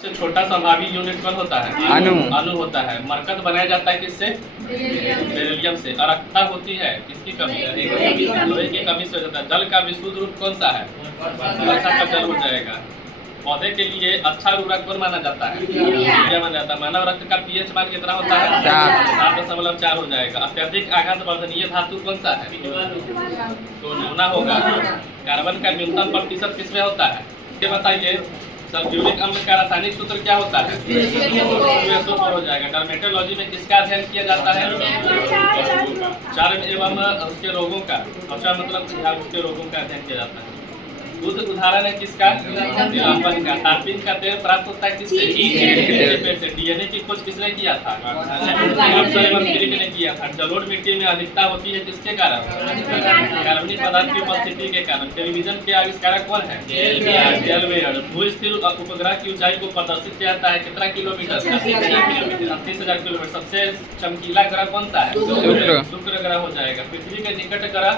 सबसे छोटा संभावी यूनिट कौन होता है? अणु होता है। मरकत बनाया जाता है किससे? बेरिलियम से। अरक्ता होती है किसकी कमी है? लोहे की कमी से हो जाता है। जल का विशुद्ध रूप कौन सा है? वर्षा का जल हो जाएगा। पौधे के लिए अच्छा उर्वरक कौन माना जाता है? यूरिया माना जाता है। मानव रक्त का पीएच मान कितना होता है? 7.4 हो जाएगा। अत्यधिक आघात वर्धनीय धातु कौन सा है? तो नमूना होगा। कार्बन का न्यूनतम प्रतिशत किसमें होता है? ये बताइए। सल्फ्यूरिक अम्ल का रासायनिक सूत्र क्या होता है? हो जाएगा। डर्मेटोलॉजी में किसका अध्ययन किया जाता है? चर्म एवं उसके रोगों का, त्वचा मतलब उसके रोगों का अध्ययन किया जाता है। दूध उदाहरण है किसका? निलंबन का। तारपीन का तेल प्राप्त होता है किससे? से। डीएनए की खोज किसने किया था? ने किया था। जलोढ़ मिट्टी में अधिकता होती है किसके कारण? कार्बनिक पदार्थ की उपस्थिति के कारण। टेलीविजन के आविष्कारक कौन है? गेलवेयर। भू-स्थिर उपग्रह की ऊंचाई को प्रदर्शित किया जाता है कितना किलोमीटर? 30,000 किलोमीटर। सबसे चमकीला ग्रह कौन सा है? शुक्र ग्रह हो जाएगा। पृथ्वी के निकट ग्रह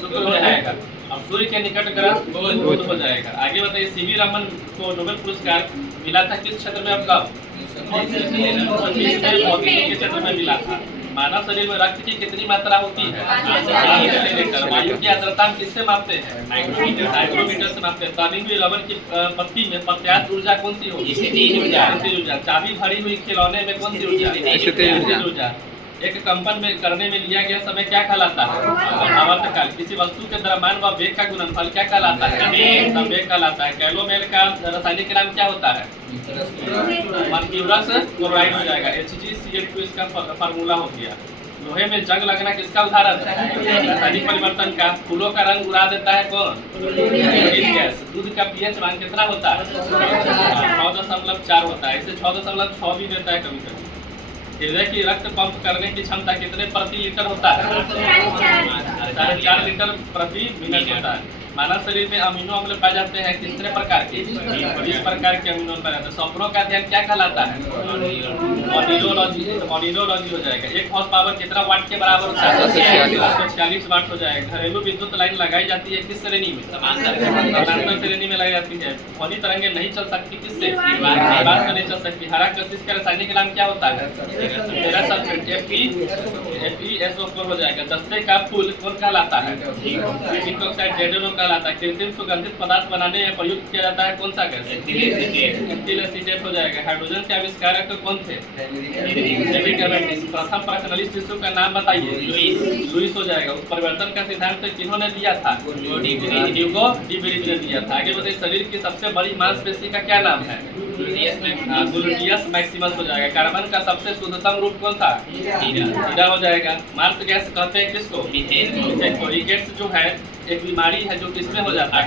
शुक्र हो जाएगा। अब सूर्य के निकट ग्रह बुध हो जाएगा। आगे बताइए। सीवी रमन को नोबेल पुरस्कार मिला था किस क्षेत्र में? अब कब? के क्षेत्र में मिला था। मानव शरीर में रक्त की कितनी मात्रा होती है? वायु की आर्द्रता हम किससे मापते हैं? माइक्रोमीटर से मापते हैं। तली हुई रबड़ की पत्ती में प्रत्यास्थ ऊर्जा कौन सी होगी? स्थितिज ऊर्जा। चाबी भरी हुई खिलौने में कौन सी ऊर्जा? एक कंपन में करने में लिया गया समय क्या कहलाता है? आवर्तकाल। किसी वस्तु के द्रव्यमान व वेग का गुणनफल क्या कहलाता है? वेग कहलाता है। कैलोमेल का रासायनिक नाम क्या होता है? मर्क्यूरस क्लोराइड हो जाएगा। HgCl2 इसका फार्मूला हो गया। लोहे में जंग लगना किसका उदाहरण है? रासायनिक परिवर्तन का। फूलों का रंग उड़ा देता है कौन? गैस। दूध का पीएच मान कितना होता है? 6.4 होता है। इसे 6.6 भी देता है कभी कभी। हृदय की रक्त पंप करने की क्षमता कितने प्रति लीटर होता है? 4.5 लीटर प्रति मिनट होता है। मानव शरीर में अमीनो अम्ल पाए जाते हैं कितने प्रकार के? 20 प्रकार के अमीनो अम्ल पाए जाते हैं। सॉफ्टवेयर का अध्ययन क्या कहलाता है? ऑर्डिनोलॉजी हो जाएगा। 1 हॉर्स पावर कितना वाट के बराबर होता है? 146 वाट हो जाएगा। घरेलू विद्युत लाइन लगाई जाती है किस श्रेणी में? समांतर श्रेणी में लगाई जाती है। ध्वनि तरंगे नहीं चल सकती किससे? दीवार से नहीं चल सकती। हरा कशिश का रासायनिक नाम क्या होता है? FeSO4 हो जाएगा। दस्ते का फूल कौन कहलाता है? जिंक ऑक्साइड जेडेनो कहलाता है। कृत्रिम सुगंधित पदार्थ बनाने में प्रयुक्त किया जाता है कौन सा गैस? एथिल एसीटेट हो जाएगा। हाइड्रोजन के आविष्कारक कौन थे? प्रथम प्रश्नलिस्ट शिशु का नाम बताइए। लुईस हो जाएगा। परिवर्तन का सिद्धांत किन्होंने दिया था? ह्यूगो डी ब्रिज ने दिया था। आगे बताइए। शरीर की सबसे बड़ी मांसपेशी का क्या नाम है? ग्लूटियस मैक्सिमस हो जाएगा। कार्बन का सबसे शुद्धतम रूप कौन था? हीरा हो जाएगा। मार्स गैस कहते हैं किसको? मीथेन को। रिकेट्स जो है एक बीमारी है जो किसमें हो जाता है?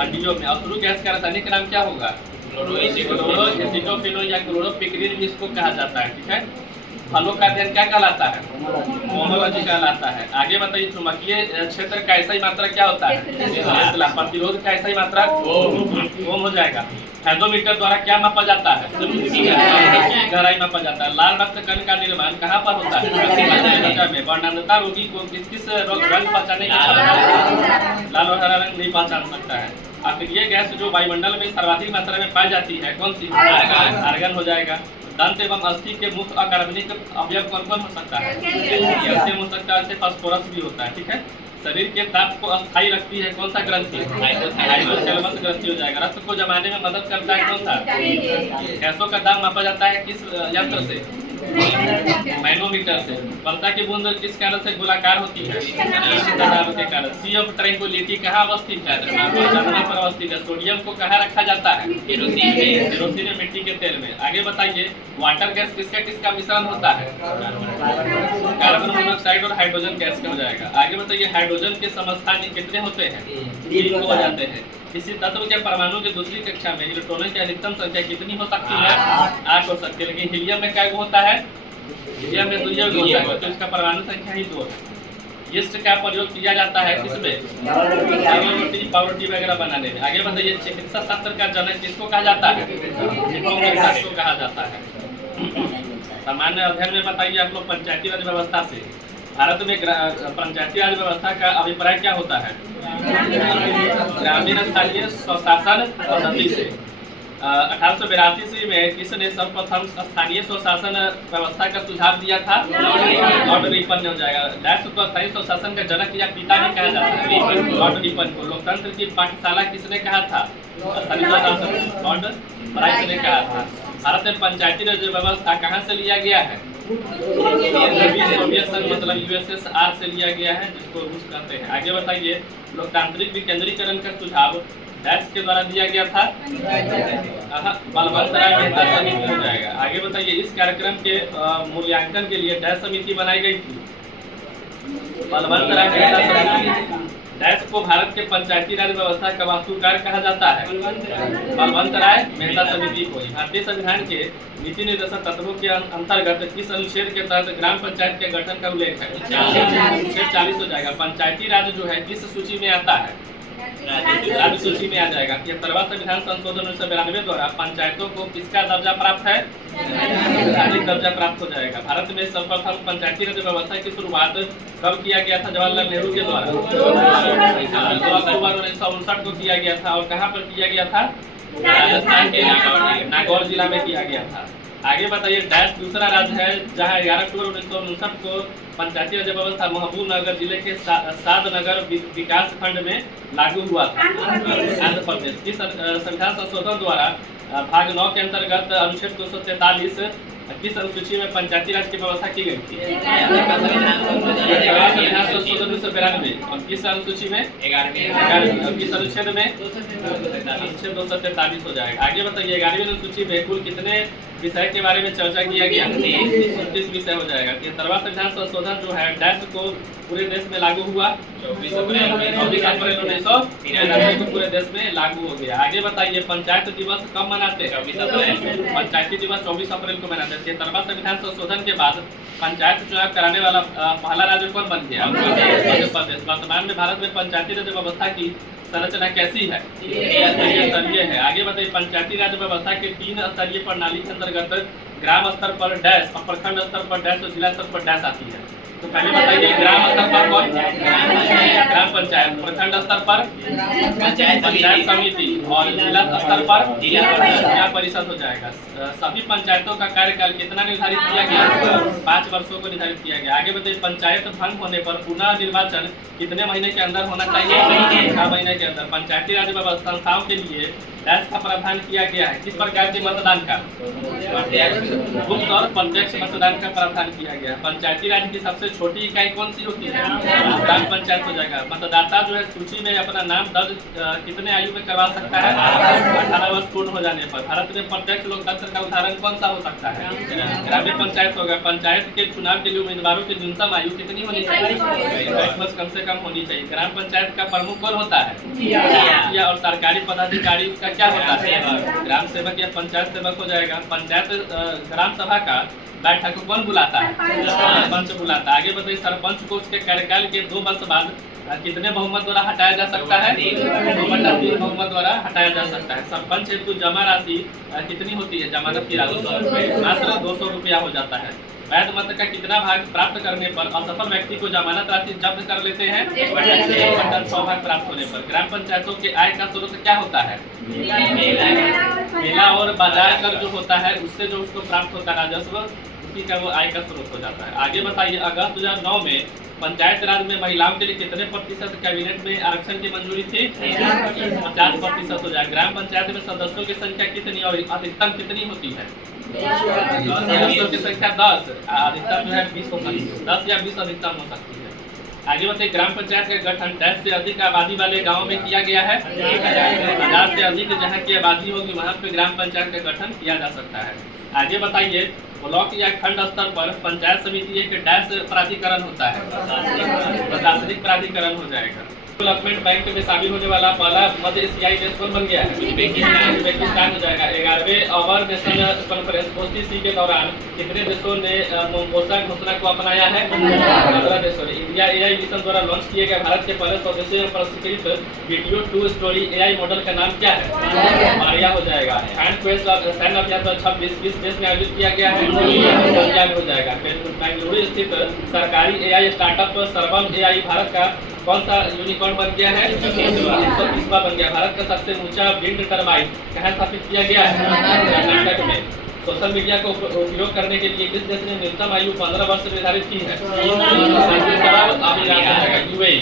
हड्डियों में। अश्रु गैस का रासायनिक नाम क्या होगा? क्लोरोएसिटोफिनो या क्लोरोपिक्रिन भी इसको कहा जाता है। ठीक है। फलों का अध्ययन क्या कहलाता है? मोनोलॉजी कहलाता है। आगे बताइए। चुंबकीय क्षेत्र का ऐसा ही मात्रा क्या होता है? प्रतिरोध का ऐसा ही मात्रा ओम हो जाएगा। थर्मोमीटर द्वारा क्या मापा जाता है? गहराई मापा जाता है। लाल रक्त कण का निर्माण कहाँ पर होता है? वर्णांधता रोगी को किस रंग पहचानने की क्षमता? लाल और हरा रंग नहीं पहचान सकता है। अक्रिय गैस जो वायुमंडल में सर्वाधिक मात्रा में पाई जाती है कौन सी? आर्गन हो जाएगा। दंत एवं अस्थि के मुख्य अकार्बनिक अवयव कौन कौन हो सकता है? कैल्शियम हो सकता है। फास्फोरस भी होता है। ठीक है। शरीर के ताप को अस्थायी रखती है कौन सा ग्रंथि? हाइपोथैलेमस ग्रंथि हो जाएगा। रक्त को जमाने में मदद करता है कौन सा? गैसों का दाम मापा जाता है किस यंत्र से? मैनोमीटर से। वर्षा की बूंद किस कारण से गोलाकार होती है? के कारण। सी ऑफ ट्रैंक्विलिटी कहाँ अवस्थित है? चंद्रमा पर अवस्थित है। सोडियम को कहाँ रखा जाता है? केरोसिन में, मिट्टी के तेल में। आगे बताइए। वाटर गैस किसका किसका मिश्रण होता है? कार्बन मोनोऑक्साइड और हाइड्रोजन गैस का हो जाएगा। आगे बताइए। हाइड्रोजन के समस्थानिक कितने होते हैं? 3 हो जाते हैं। किसी तत्व के परमाणु की दूसरी कक्षा में इलेक्ट्रॉनों की अधिकतम संख्या कितनी हो सकती है? 8 हो सकती है। लेकिन हीलियम में क्या होता है? हीलियम में 2 होता है। तो इसका परमाणु संख्या ही 2 है। यीस्ट का प्रयोग किया जाता है किसमें? पावरोटी वगैरह बनाने में। आगे बताइए। चिकित्सा शास्त्र का जनक किसको कहा जाता है? हिप्पोक्रेटस को कहा जाता है। सामान्य अध्ययन में बताइए आप लोग। पंचायती राज व्यवस्था से भारत में पंचायती राज व्यवस्था का अभिप्राय क्या होता है? ग्रामीण स्थानीय स्वशासन पद्धति से। 1882 ईस्वी में किसने सर्वप्रथम स्थानीय स्वशासन व्यवस्था का सुझाव दिया था? लॉर्ड रिपन ने हो जाएगा। डैश को स्थानीय स्वशासन का जनक या पिता भी कहा जाता है, लॉर्ड रिपन को। लोकतंत्र की पाठशाला किसने कहा था? स्थानीय स्वशासन लॉर्ड राइट ने कहा था। भारत में पंचायती राज व्यवस्था कहाँ से लिया गया है? सोवियत संघ मतलब यूएसएसआर से लिया गया है, जिसको रूस कहते हैं। आगे बताइए, लोकतांत्रिक विकेंद्रीकरण का सुझाव डैश के द्वारा दिया गया था? बलवंत राय मेहता समिति हो जाएगा। आगे बताइए, इस कार्यक्रम के मूल्यांकन के लिए डैश समिति बनाई गई थी? बलवंत राय मेहता समिति। डैश को भारत के पंचायती राज व्यवस्था का वास्तुकार कहा जाता है? बलवंत राय मेहता समिति को। भारतीय संविधान के नीति निर्देशक तत्वों के अंतर्गत किस अनुच्छेद के तहत ग्राम पंचायत के गठन का उल्लेख है? अनुच्छेद 40 हो जाएगा। पंचायती राज जो है किस सूची में आता है? राज्य सूची में आ जाएगा। 73वां संविधान संशोधन 1992 द्वारा पंचायतों को किसका दर्जा प्राप्त है? संवैधानिक दर्जा प्राप्त हो जाएगा। भारत में सर्वप्रथम पंचायती राज व्यवस्था की शुरुआत कब किया गया था? जवाहरलाल नेहरू के द्वारा 2 अक्टूबर 1959 को किया गया था। और कहाँ पर किया गया था? राजस्थान के नागौर जिला में किया गया था। आगे बताइए, डैश दूसरा राज्य है जहां 11 अक्टूबर 1959 को पंचायती राज व्यवस्था महबूबनगर जिले के सादनगर विकास खंड में लागू हुआ था? आंध्र प्रदेश। किस संविधान संशोधन द्वारा भाग 9 के अंतर्गत अनुच्छेद 243 किस अनुसूची में पंचायती राज की व्यवस्था की गई थी? संविधान संशोधन 1992। और किस अनुसूची में? 11। किस अनुच्छेद में? अनुच्छेद 243 हो जाएगा। आगे बताइए, 11वीं अनुसूची में कुल कितने विषय के बारे में चर्चा किया गया? 29 विषय हो जाएगा। 73वां संविधान संशोधन जो है डैश को पूरे देश में लागू हुआ? 24 अप्रैल 1993 को पूरे देश में लागू हो गया। आगे बताइए, पंचायत दिवस कब मनाते हैं? 24 अप्रैल। पंचायती दिवस 24 अप्रैल को मनाते हैं। 73वां संविधान संशोधन के बाद पंचायत चुनाव कराने वाला पहला राज्य कौन बन गया? मध्य प्रदेश। वर्तमान में भारत में पंचायती राज व्यवस्था की संरचना कैसी है? स्तरीय है। आगे बताइए, पंचायती राज व्यवस्था के 3 स्तरीय प्रणाली के अंतर्गत ग्राम स्तर पर डैश और प्रखंड स्तर पर डैश और जिला स्तर पर डैश आती है। तो पहले बताइए, ग्राम स्तर पर कौन? ग्राम पंचायत। प्रखंड स्तर पर पंचायत समिति। और जिला स्तर पर जिला परिषद हो जाएगा। सभी पंचायतों का कार्यकाल कितना निर्धारित किया गया? 5 वर्षों को निर्धारित किया गया। आगे बताइए, पंचायत भंग होने पर पुनः निर्वाचन कितने महीने के अंदर होना चाहिए? 6 महीने के अंदर। पंचायती राज व्यवस्था संस्थाओं के लिए डैश का प्रावधान किया गया है? किस प्रकार के मतदान का? गुप्त और प्रत्यक्ष मतदान का प्रावधान किया गया। पंचायती राज की सबसे छोटी इकाई कौन सी होती है? ग्राम पंचायत हो जाएगा। मतदाता जो है सूची में अपना नाम दर्ज कितने आयु में करवा सकता है? 18 वर्ष पूर्ण हो जाने पर। भारत में प्रत्यक्ष लोकतंत्र का उदाहरण कौन सा हो सकता है? ग्रामीण पंचायत होगा। पंचायत के चुनाव के लिए उम्मीदवारों की न्यूनतम आयु कितनी होनी चाहिए? 22 वर्ष कम से कम होनी चाहिए। ग्राम पंचायत का प्रमुख कौन होता है? और सरकारी पदाधिकारी उसका क्या होता है? ग्राम सेवक या पंचायत सेवक हो जाएगा। पंचायत ग्राम सभा का बैठक कौन बुलाता है? सरपंच बुलाता है। आगे बताइए, सरपंच को उसके कार्यकाल के 2 वर्ष बाद कितने बहुमत द्वारा हटाया जा सकता है? 2/3 बहुमत द्वारा हटाया जा सकता है। सरपंच हेतु जमा राशि कितनी होती है? जमानत की राशि मात्र 200 रुपया हो जाता है। वैध मत का कितना भाग प्राप्त करने पर असफल व्यक्ति को जमानत राशि जब्त कर लेते हैं? 1/6 भाग प्राप्त होने पर। ग्राम पंचायतों के आय का स्रोत क्या होता है? मेला और बाजार कर जो होता है उससे जो उसको प्राप्त होता है राजस्व, उसी का वो आय का स्रोत हो जाता है। आगे बताइए, अगस्त 2009 में पंचायत राज में महिलाओं के लिए कितने प्रतिशत कैबिनेट में आरक्षण की मंजूरी थी? 50% हो जाए। ग्राम पंचायत में सदस्यों की संख्या कितनी और अधिकतम कितनी होती है? सदस्यों की संख्या 10, अधिकतम जो है 20 हो सकती है। 10 या 20 अधिकतम हो सकती है। आगे बताइए, ग्राम पंचायत का गठन डैश से अधिक आबादी वाले गाँव में किया गया है? 1000 से अधिक जहाँ की आबादी होगी वहाँ पे ग्राम पंचायत का गठन किया जा सकता है। आगे बताइए, ब्लॉक या खंड स्तर पर पंचायत समिति एक डैश प्राधिकरण होता है? प्रशासनिक प्राधिकरण हो जाएगा। डेवलपमेंट बैंक में शामिल होने वाला पहला मध्य एशियाई देश कौन बन गया है? उज्बेकिस्तान हो जाएगा। 11वें 9वें अवर नेशनल कॉन्फ्रेंस OCC के दौरान कितने देशों ने मोमोसा घोषणा को अपनाया है? 15 देशों ने। इंडिया AI मिशन द्वारा लॉन्च किए गए भारत के पहले स्वदेशी और प्रशिक्षित वीडियो 2 स्टोरी AI मॉडल का नाम क्या है? मारिया हो जाएगा। हैंड क्वेस्ट सैन्य अभियान 2026 किस देश में आयोजित किया गया है? इंडिया में हो जाएगा। बेंगलुरु स्थित सरकारी AI स्टार्टअप सर्वम AI भारत का कौन सा यूनिकॉर्न बन गया है? 120वां बन गया। भारत का सबसे ऊंचा विंड टर्बाइन कहाँ स्थापित किया गया है? कर्नाटक में। सोशल मीडिया को उपयोग करने के लिए किस देश ने न्यूनतम आयु 15 वर्ष निर्धारित की है? UAE।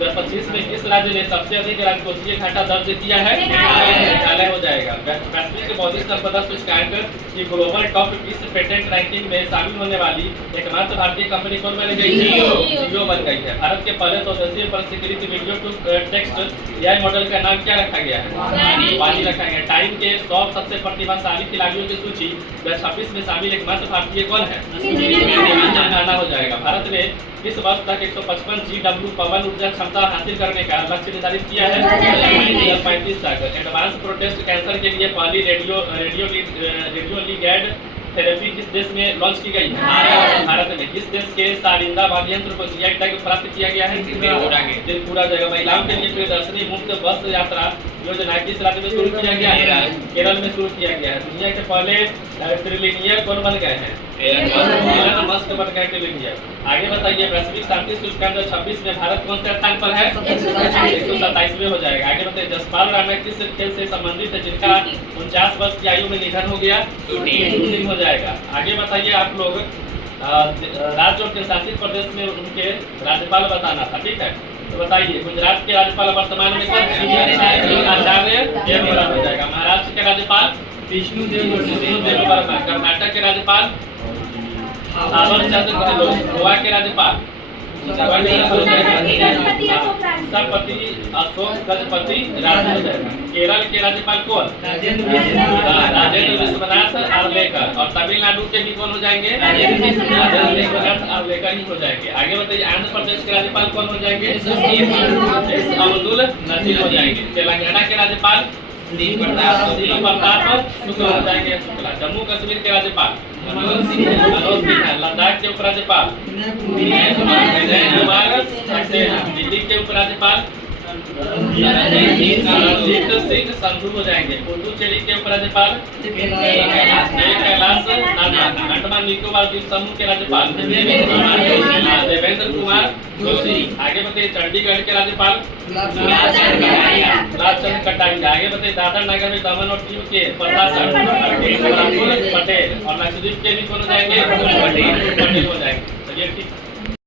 2025 में किस राज्य ने सबसे अधिक राजकोषीय घाटा दर्ज किया है? मेघालय हो जाएगा। वैश्विक बौद्धिक संपदा सूचकांक की ग्लोबल टॉप 20 पेटेंट रैंकिंग में शामिल होने वाली एकमात्र भारतीय कंपनी कौन बन गई है? जियो बन गई है। भारत के पहले स्वदेशी प्रशिक्षित video to text AI model का नाम क्या रखा गया है? वाणी रखा गया। टाइम के 100 सबसे प्रतिभाशाली खिलाड़ियों की सूची 2026 में शामिल एकमात्र भारतीय कौन है? नाना हो जाएगा। भारत ने इस वर्ष तक 155 GW पवन ऊर्जा क्षमता हासिल करने का लक्ष्य निर्धारित किया है 2035 तक। एडवांस प्रोस्टेट कैंसर के लिए पहली रेडियो लिगैंड थेरेपी किस देश में लॉन्च की गई है? भारत में। किस देश के सारिंदा वाद्य यंत्र को GI टैग प्राप्त किया गया है? त्रिपुरा जगह। महिलाओं के लिए प्रियदर्शनी मुक्त बस यात्रा योजना किस राज्य में शुरू किया गया है? केरल में शुरू किया गया है। दुनिया के पहले ट्रिलियनियर कौन बन गए हैं? एलन मस्क बन गए ट्रिलियनियर। आगे बताइए, वैश्विक शांति सूचकांक 2026 में भारत कौन से स्थान पर है? 127वें हो जाएगा। आगे बताइए, जसपाल राणा किस खेल से संबंधित है जिनका 49 वर्ष की आयु में निधन हो गया? शूटिंग हो जाएगा। आगे बताइए, आप लोग राज्य और केंद्रशासित प्रदेश में उनके राज्यपाल बताना था, ठीक है? तो बताइए, गुजरात के राज्यपाल वर्तमान में कौन है? आचार्य देवव्रत हो जाएगा। महाराष्ट्र के राज्यपाल विष्णुदेव वर्मा। कर्नाटक के राज्यपाल थावरचंद गहलोत। गोवा के राज्यपाल सभापति अशोक गजपति राजू हो जाएगा। केरल के राज्यपाल कौन? राजेंद्र विश्वनाथ आर्लेकर। और तमिलनाडु के भी कौन हो जाएंगे? राजेंद्र विश्वनाथ आर्लेकर ही हो जाएंगे। आगे बताइए, आंध्र प्रदेश के राज्यपाल कौन हो जाएंगे? अब्दुल नजीर हो जाएंगे। तेलंगाना के राज्यपाल प्रताप शुक्ला हो जाएंगे। शुक्ला। जम्मू कश्मीर के राज्यपाल मनोज सिन्हा। लद्दाख के उपराज्यपाल दिल्ली के उपराज्यपाल रणजीत सिंह संधू हो जाएंगे। पुडुचेरी के उपराज्यपाल कैलाश नाथ। अंडमान निकोबार द्वीप समूह के राज्यपाल देवेंद्र कुमार जोशी। आगे बताइए, चंडीगढ़ के राज्यपाल लालचंद कटारिया। आगे बताइए, दादरा नगर में दमन और दीव के प्रशासक पटेल। और लक्षद्वीप के भी कौन हो जाएंगे? पटेल हो जाएंगे। चलिए ठीक।